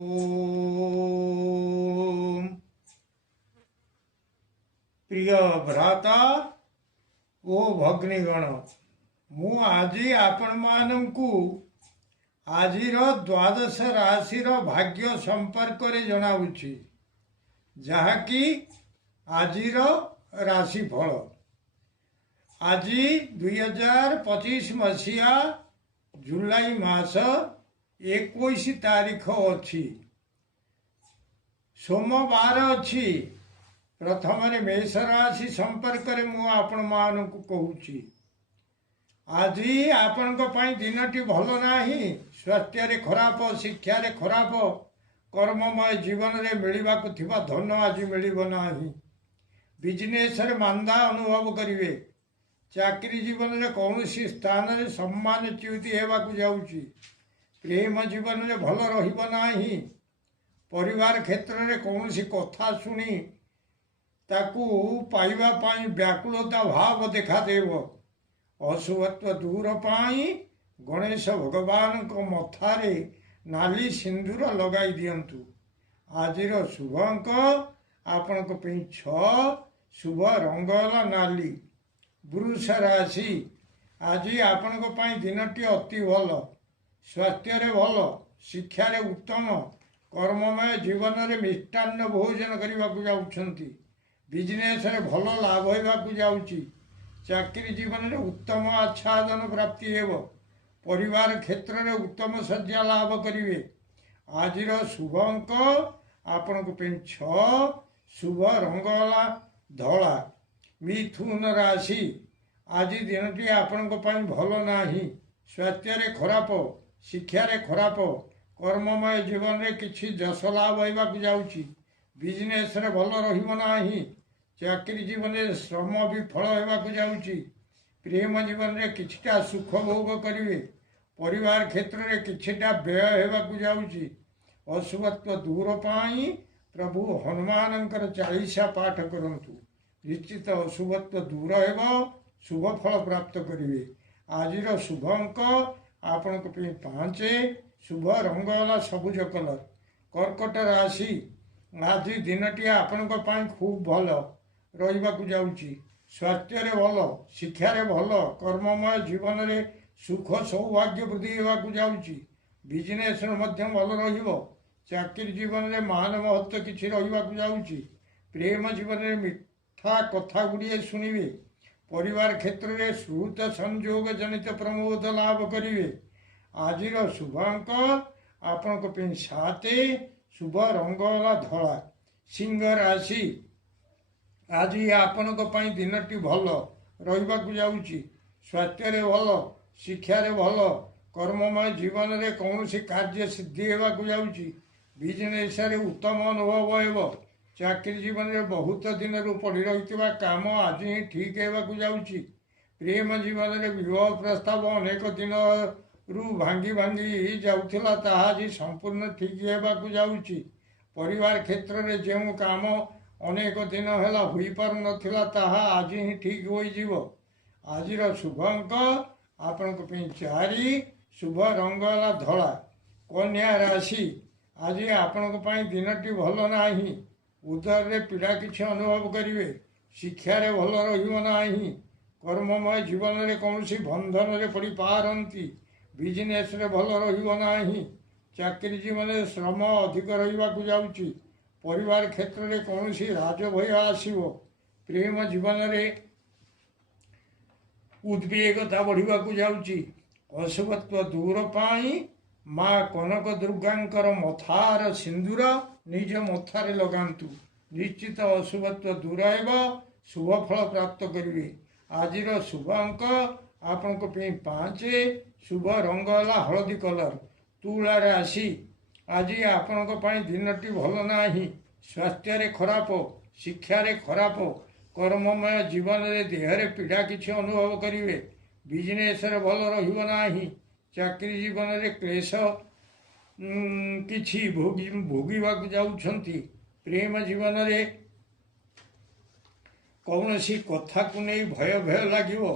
ओम प्रिय भ्राता ओ भग्नीगण मु आज आपण मानंकु आजिर द्वादश राशि भाग्य संपर्क रे जनाउछि जहाँकि आजिर राशिफल आज 2025 मसीहा जुलाई मास 21 तारीख अच्छी सोमवार अच्छी प्रथम मेष राशि संपर्क में मु आपण मानकु कहूची आज आपण दिनटी भल नाही स्वास्थ्य रे खराब शिक्षा रे खराब कर्ममय जीवन रे मिलवा थिबा धन आज मिलिब नाही बिजनेस रे मांदा अनुभव करिवे चाकरी जीवन रे कौनसी स्थान रे सम्मान च्युति हेबाकु जाउची प्रेम जीवन में भल रही परिवार क्षेत्र में कौन सी कथा शुणी ताकू पाइबा पाई व्याकुलता भाव देखादेव अशुभत्व दूर पाई गणेश भगवान को मथारे नाली सिंदूर लगाई दियंतु आजिर शुभ अंक आपण को 6 शुभ रंग नाली वृष राशि आज आपण को दिनटी अति भल स्वास्थ्य रे भल शिक्षा रे उत्तम कर्ममय जीवन रे मिष्टान्न भोजन करने को जाउछंती बिजनेस रे भल लाभ होइबाकु जाउची चाकरी जीवन रे उत्तम आच्छादन प्राप्ति हेब परिवार क्षेत्र रे उत्तम सज्जा लाभ करिवे आजिर शुभ अंक आपण को 6 शुभ रंग धला मिथुन राशि आज दिनटी आपण को भल नाही स्वास्थ्य रे खराब शिक्षा रे खराब कर्ममय जीवन रे किछि जस लाभ होइबाकु जाउची बिजनेस रे भल रहिबो नाही चाकरी जीवन रे श्रम विफल होइबाकु जाउची प्रेम जीवन रे किछिटा सुख भोग करिवे परिवार क्षेत्र रे किछिटा व्यय हेबाकु जाउची अशुभत्व दूर पाई प्रभु हनुमानंकर 40 पाठ करंतु निश्चित अशुभत्व दूर हेबो शुभ फल प्राप्त करिवे आजिर शुभ अंक आपण को 5 शुभ रंग सबुज कलर कर्कट राशि आज दिनटी आपण को खूब भल रहिबाकु जाउची स्वास्थ्य रे भल शिक्षा रे भल कर्ममय जीवन रे सुख सौभाग्य वृद्धि हेबाकु जाउची बिजनेस मध्यम भल रहिबो चाकरी जीवन रे मान महत्व किछि रहिबाकु जाउची प्रेम जीवन रे मिठा कथा गुड़िए शुणिबे परिवार क्षेत्र में श्रुत संयोग जनित प्रमोद लाभ करिवे आजिर शुभ अंक आपण को 7 शुभ रंग धला सिंह राशि आज आपण को दिनटी भल रहिबाकु जाउची स्वास्थ्य रे भल शिक्षा रे भल कर्ममय जीवन रे कौनसी कार्य सिद्धि हेबाकु जाउची बिजनेस रे उत्तम अनुभव हेबो चाकरी जीवन में बहुत दिन रू पड़ी रही काम आज ही ठीक होगा जाउची प्रेम जीवन में विवाह प्रस्ताव अनेक दिन रू भांगी भांगी जाउथिला ताहा आज संपूर्ण ठीक होगा जाउची परिवार क्षेत्र में जो काम अनेक दिन है हुई पार नथिला ताहा आज ही ठीक हो जिवो आजिर शुभ अंक आपण को 4 शुभ रंग धला कन्या राशि आज आपण को दिनटी भल नाही उदर रे पीड़ा किछि अनुभव करिवे शिक्षा रे भल रहिबो नाही कर्ममय जीवन रे कौनसी बंधन रे पड़ी पारंती बिजनेस रे भल रहिबो नाही चाकरी जीवन रे श्रम अधिक रहिबाकु जाउची परिवार क्षेत्र रे कौनसी राजभय आसीबो प्रेम जीवन रे उद्वेगता बढ़िबाकु जाउची अशुभत्व दूर पाई माँ कनक दुर्गांकर मथार सिंदूर निज मथारे लगांतु निश्चित अशुभत्व दूर हेबो शुभ फल प्राप्त करिवे आजिर शुभ अंक आपण को 5 शुभ रंग हलदी कलर तुला राशि आज आपण को दिनटी भल नाही स्वास्थ्य रे खराब शिक्षा रे खराब कर्ममय जीवन रे देह रे पीड़ा किछि अनुभव करिवे बिजनेस रे भल रहिबो नाही चाकरी जीवन रे क्लेश किछि भोगिबाकु जाउछंती प्रेम जीवन रे कौनसी कथा को नहीं भय भय लागिवो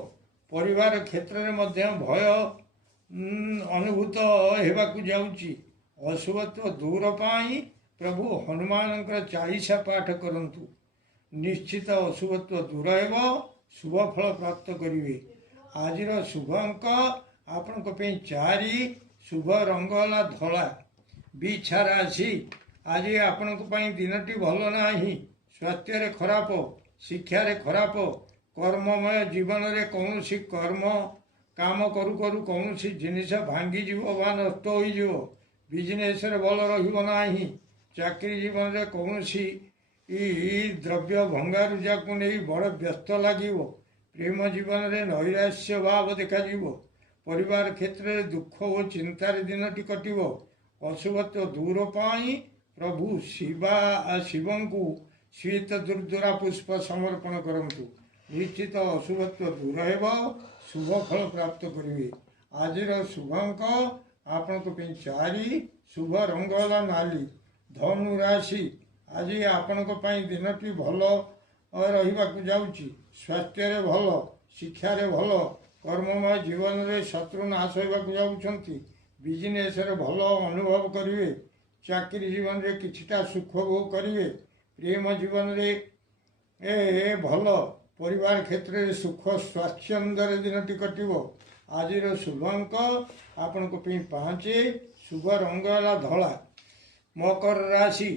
परिवार क्षेत्र में मध्य भय अनुभूत हेबाकु जाउची ଅଶୁଭତ୍ୱ ଦୂର ପାଇଁ ପ୍ରଭୁ ହନୁମାନଙ୍କର ଚାଳିଶା ପାଠ କରନ୍ତୁ। ନିଶ୍ଚିତ ଅଶୁଭତ୍ୱ ଦୂର ହେବ, ଶୁଭ ଫଳ ପ୍ରାପ୍ତ କରିବେ। ଆଜିର ଶୁଭ ଅଙ୍କ ଆପଣଙ୍କ ପାଇଁ 4, ଶୁଭ ରଙ୍ଗ ହେଲା ଧଳା। ବିଛା ରାଶି, ଆଜି ଆପଣଙ୍କ ପାଇଁ ଦିନଟି ଭଲ ନାହିଁ। ସ୍ୱାସ୍ଥ୍ୟରେ ଖରାପ, ଶିକ୍ଷାରେ ଖରାପ, କର୍ମମୟ ଜୀବନରେ କୌଣସି କାମ କରୁ କରୁ କୌଣସି ଜିନିଷ ଭାଙ୍ଗିଯିବ ବା ନଷ୍ଟ ହୋଇଯିବ। ବିଜନେସରେ ଭଲ ରହିବ ନାହିଁ। ଚାକିରି ଜୀବନରେ କୌଣସି ଦ୍ରବ୍ୟ ଭଙ୍ଗାରୁଜାକୁ ନେଇ ବଡ଼ ବ୍ୟସ୍ତ ଲାଗିବ। ପ୍ରେମ ଜୀବନରେ ନୈରାଶ୍ୟ ଭାବ ଦେଖାଯିବ। ପରିବାର କ୍ଷେତ୍ରରେ ଦୁଃଖ ଓ ଚିନ୍ତାରେ ଦିନଟି କଟିବ। ଅଶୁଭତ୍ୱ ଦୂର ପାଇଁ ପ୍ରଭୁ ଶିବଙ୍କୁ ଶ୍ଵେତ ଦୁର୍ଦୁରା ପୁଷ୍ପ ସମର୍ପଣ କରନ୍ତୁ। ନିଶ୍ଚିତ ଅଶୁଭତ୍ୱ ଦୂର ହେବ, ଶୁଭ ଫଳ ପ୍ରାପ୍ତ କରିବେ। ଆଜିର ଶୁଭ ଅଙ୍କ ଆପଣଙ୍କ ପାଇଁ 4, ଶୁଭ ରଙ୍ଗ ହେଲା ନାଲି। ଧନୁ ରାଶି, ଆଜି ଆପଣଙ୍କ ପାଇଁ ଦିନଟି ଭଲ ରହିବାକୁ ଯାଉଛି। ସ୍ୱାସ୍ଥ୍ୟରେ ଭଲ, ଶିକ୍ଷାରେ ଭଲ, କର୍ମମୟ ଜୀବନରେ ଶତ୍ରୁ ନାଶ ହେବାକୁ ଯାଉଛନ୍ତି। ବିଜନେସରେ ଭଲ ଅନୁଭବ କରିବେ। ଚାକିରି ଜୀବନରେ କିଛିଟା ସୁଖ ଭୋଗ କରିବେ। ପ୍ରେମ ଜୀବନରେ ଭଲ, ପରିବାର କ୍ଷେତ୍ରରେ ସୁଖ ସ୍ୱାଚ୍ଛନ୍ଦ୍ୟରେ ଦିନଟି କଟିବ। ଆଜିର ଶୁଭ ଅଙ୍କ ଆପଣଙ୍କ ପାଇଁ 5, ଶୁଭ ରଙ୍ଗ ହେଲା ଧଳା। ମକର ରାଶି,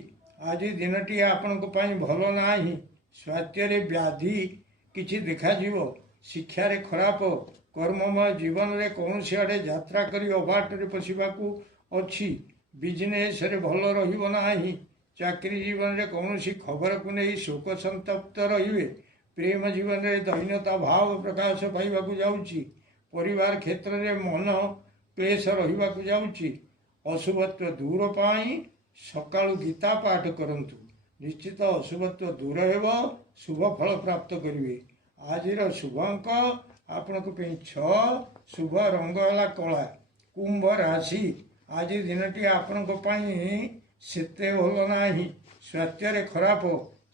ଆଜି ଦିନଟି ଆପଣଙ୍କ ପାଇଁ ଭଲ ନାହିଁ। ସ୍ୱାସ୍ଥ୍ୟରେ ବ୍ୟାଧି କିଛି ଦେଖାଯିବ। ଶିକ୍ଷାରେ ଖରାପ, କର୍ମମୟ ଜୀବନରେ କୌଣସି ଆଡ଼େ ଯାତ୍ରା କରି ଅବାଟରେ ପଶିବାକୁ ଅଛି। ବିଜନେସରେ ଭଲ ରହିବ ନାହିଁ। ଚାକିରି ଜୀବନରେ କୌଣସି ଖବରକୁ ନେଇ ଶୋକ ସନ୍ତପ୍ତ ରହିବେ। ପ୍ରେମ ଜୀବନରେ ଦୈନ୍ୟତା ଭାବ ପ୍ରକାଶ ପାଇବାକୁ ଯାଉଛି। ପରିବାର କ୍ଷେତ୍ରରେ ମନ କ୍ଲେଶ ରହିବାକୁ ଯାଉଛି। ଅଶୁଭତ୍ୱ ଦୂର ପାଇଁ ସକାଳୁ ଗୀତା ପାଠ କରନ୍ତୁ। ନିଶ୍ଚିତ ଅଶୁଭତ୍ୱ ଦୂର ହେବ, ଶୁଭ ଫଳ ପ୍ରାପ୍ତ କରିବେ। ଆଜିର ଶୁଭ ଅଙ୍କ ଆପଣଙ୍କ ପାଇଁ 6, ଶୁଭ ରଙ୍ଗ ହେଲା କଳା। କୁମ୍ଭ ରାଶି, ଆଜି ଦିନଟି ଆପଣଙ୍କ ପାଇଁ ସେତେ ଭଲ ନାହିଁ। ସ୍ୱାସ୍ଥ୍ୟରେ ଖରାପ,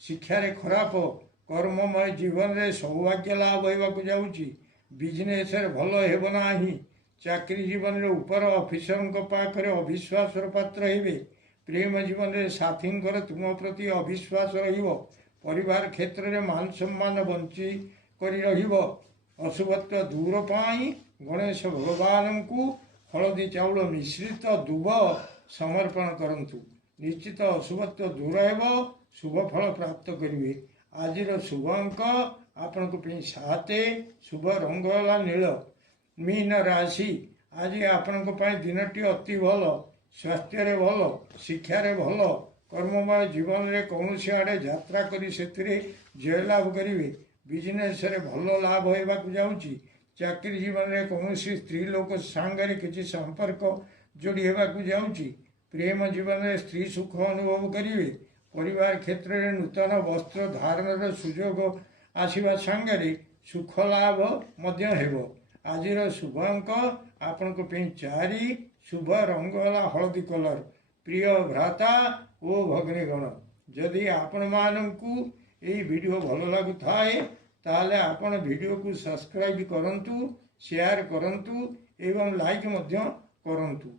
ଶିକ୍ଷାରେ ଖରାପ, କର୍ମମୟ ଜୀବନରେ ସୌଭାଗ୍ୟ ଲାଭ ହେବାକୁ ଯାଉଛି। ବିଜନେସରେ ଭଲ ହେବ ନାହିଁ। ଚାକିରି ଜୀବନରେ ଉପର ଅଫିସରଙ୍କ ପାଖରେ ଅବିଶ୍ୱାସର ପାତ୍ର ହେବେ। ପ୍ରେମ ଜୀବନରେ ସାଥୀଙ୍କର ତୁମ ପ୍ରତି ଅବିଶ୍ୱାସ ରହିବ। ପରିବାର କ୍ଷେତ୍ରରେ ମାନ ସମ୍ମାନ ବଞ୍ଚି କରି ରହିବ। ଅଶୁଭତ୍ୱ ଦୂର ପାଇଁ ଗଣେଶ ଭଗବାନଙ୍କୁ ହଳଦୀ ଚାଉଳ ମିଶ୍ରିତ ଦୁବ ସମର୍ପଣ କରନ୍ତୁ। ନିଶ୍ଚିତ ଅଶୁଭତ୍ୱ ଦୂର ହେବ, ଶୁଭ ଫଳ ପ୍ରାପ୍ତ କରିବେ। ଆଜିର ଶୁଭ ଅଙ୍କ ଆପଣଙ୍କ ପାଇଁ 7, ଶୁଭ ରଙ୍ଗ ହେଲା ନୀଳ। ମୀନ ରାଶି, ଆଜି ଆପଣଙ୍କ ପାଇଁ ଦିନଟି ଅତି ଭଲ। ସ୍ୱାସ୍ଥ୍ୟରେ ଭଲ, ଶିକ୍ଷାରେ ଭଲ, କର୍ମମୟ ଜୀବନରେ କୌଣସି ଆଡ଼େ ଯାତ୍ରା କରି ସେଥିରେ ଜୟଲାଭ କରିବେ। ବିଜନେସରେ ଭଲ ଲାଭ ହେବାକୁ ଯାଉଛି। ଚାକିରି ଜୀବନରେ କୌଣସି ସ୍ତ୍ରୀ ଲୋକ ସାଙ୍ଗରେ କିଛି ସମ୍ପର୍କ ଯୋଡ଼ି ହେବାକୁ ଯାଉଛି। ପ୍ରେମ ଜୀବନରେ ସ୍ତ୍ରୀ ସୁଖ ଅନୁଭବ କରିବେ। ପରିବାର କ୍ଷେତ୍ରରେ ନୂତନ ବସ୍ତ୍ର ଧାରଣର ସୁଯୋଗ ଆସିବା ସାଙ୍ଗରେ ସୁଖ ଲାଭ ମଧ୍ୟ ହେବ। ଆଜିର ଶୁଭ ଅଙ୍କ ଆପଣଙ୍କ ପାଇଁ 4, ଶୁଭ ରଙ୍ଗ ହେଲା ହଳଦୀ କଲର। ପ୍ରିୟ ଭ୍ରାତା ଓ ଭଗ୍ନୀଗଣ, ଯଦି ଆପଣମାନଙ୍କୁ ଏହି ଭିଡ଼ିଓ ଭଲ ଲାଗୁଥାଏ ତାହେଲେ ଆପଣ ଭିଡ଼ିଓକୁ ସବସ୍କ୍ରାଇବ୍ କରନ୍ତୁ, ସେୟାର କରନ୍ତୁ ଏବଂ ଲାଇକ୍ ମଧ୍ୟ କରନ୍ତୁ।